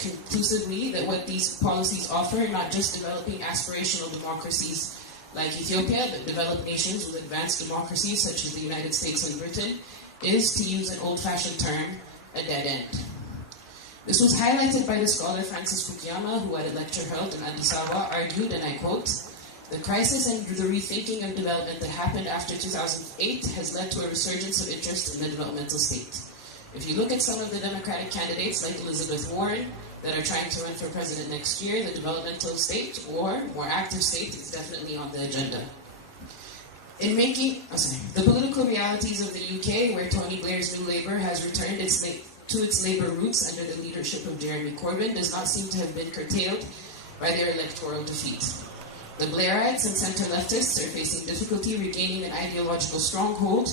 conclusively that what these policies offer are not just developing aspirational democracies like Ethiopia, but developed nations with advanced democracies such as the United States and Britain, is, to use an old-fashioned term, a dead end. This was highlighted by the scholar Francis Fukuyama, who at a lecture held in Addis Ababa argued, and I quote, "The crisis and the rethinking of development that happened after 2008 has led to a resurgence of interest in the developmental state. If you look at some of the Democratic candidates like Elizabeth Warren that are trying to run for president next year, the developmental state or more active state is definitely on the agenda." In making, the political realities of the UK, where Tony Blair's New Labour has returned to its Labour roots under the leadership of Jeremy Corbyn, does not seem to have been curtailed by their electoral defeat. The Blairites and centre-leftists are facing difficulty regaining an ideological stronghold.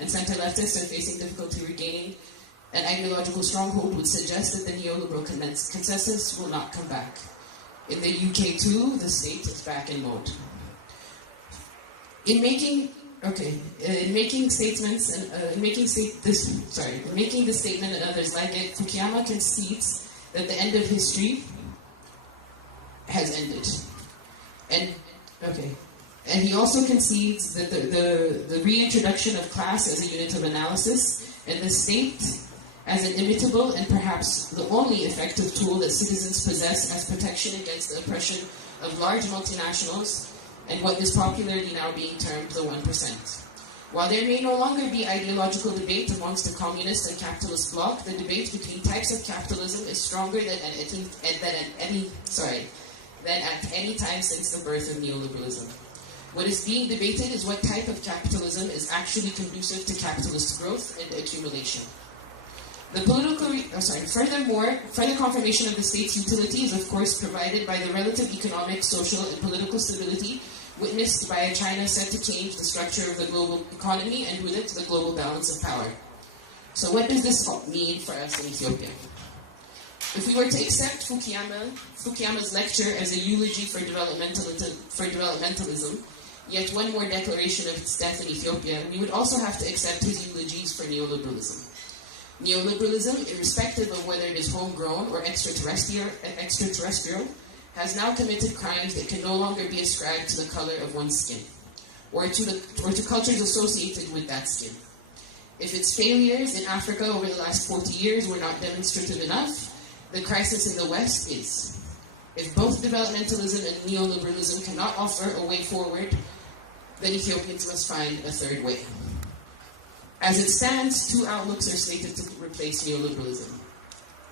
And centre-leftists are facing difficulty regaining an ideological stronghold would suggest that the neoliberal consensus will not come back. In the UK too, the state is back in mode. In making the statement and others like it, Fukuyama concedes that the end of history has ended. And he also concedes that the reintroduction of class as a unit of analysis and the state as an imitable and perhaps the only effective tool that citizens possess as protection against the oppression of large multinationals and what is popularly now being termed the 1%. While there may no longer be ideological debate amongst the communist and capitalist bloc, the debate between types of capitalism is stronger than at any time since the birth of neoliberalism. What is being debated is what type of capitalism is actually conducive to capitalist growth and accumulation. Further confirmation of the state's utility is of course provided by the relative economic, social, and political stability witnessed by a China set to change the structure of the global economy and with it the global balance of power. So what does this mean for us in Ethiopia? If we were to accept Fukuyama's lecture as a eulogy for developmentalism, yet one more declaration of its death in Ethiopia, we would also have to accept his eulogies for neoliberalism. Neoliberalism, irrespective of whether it is homegrown or extraterrestrial, has now committed crimes that can no longer be ascribed to the color of one's skin, or to cultures associated with that skin. If its failures in Africa over the last 40 years were not demonstrative enough, the crisis in the West is. If both developmentalism and neoliberalism cannot offer a way forward, then Ethiopians must find a third way. As it stands, two outlooks are slated to replace neoliberalism.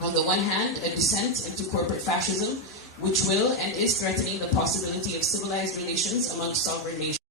On the one hand, a descent into corporate fascism, which will and is threatening the possibility of civilized relations among sovereign nations.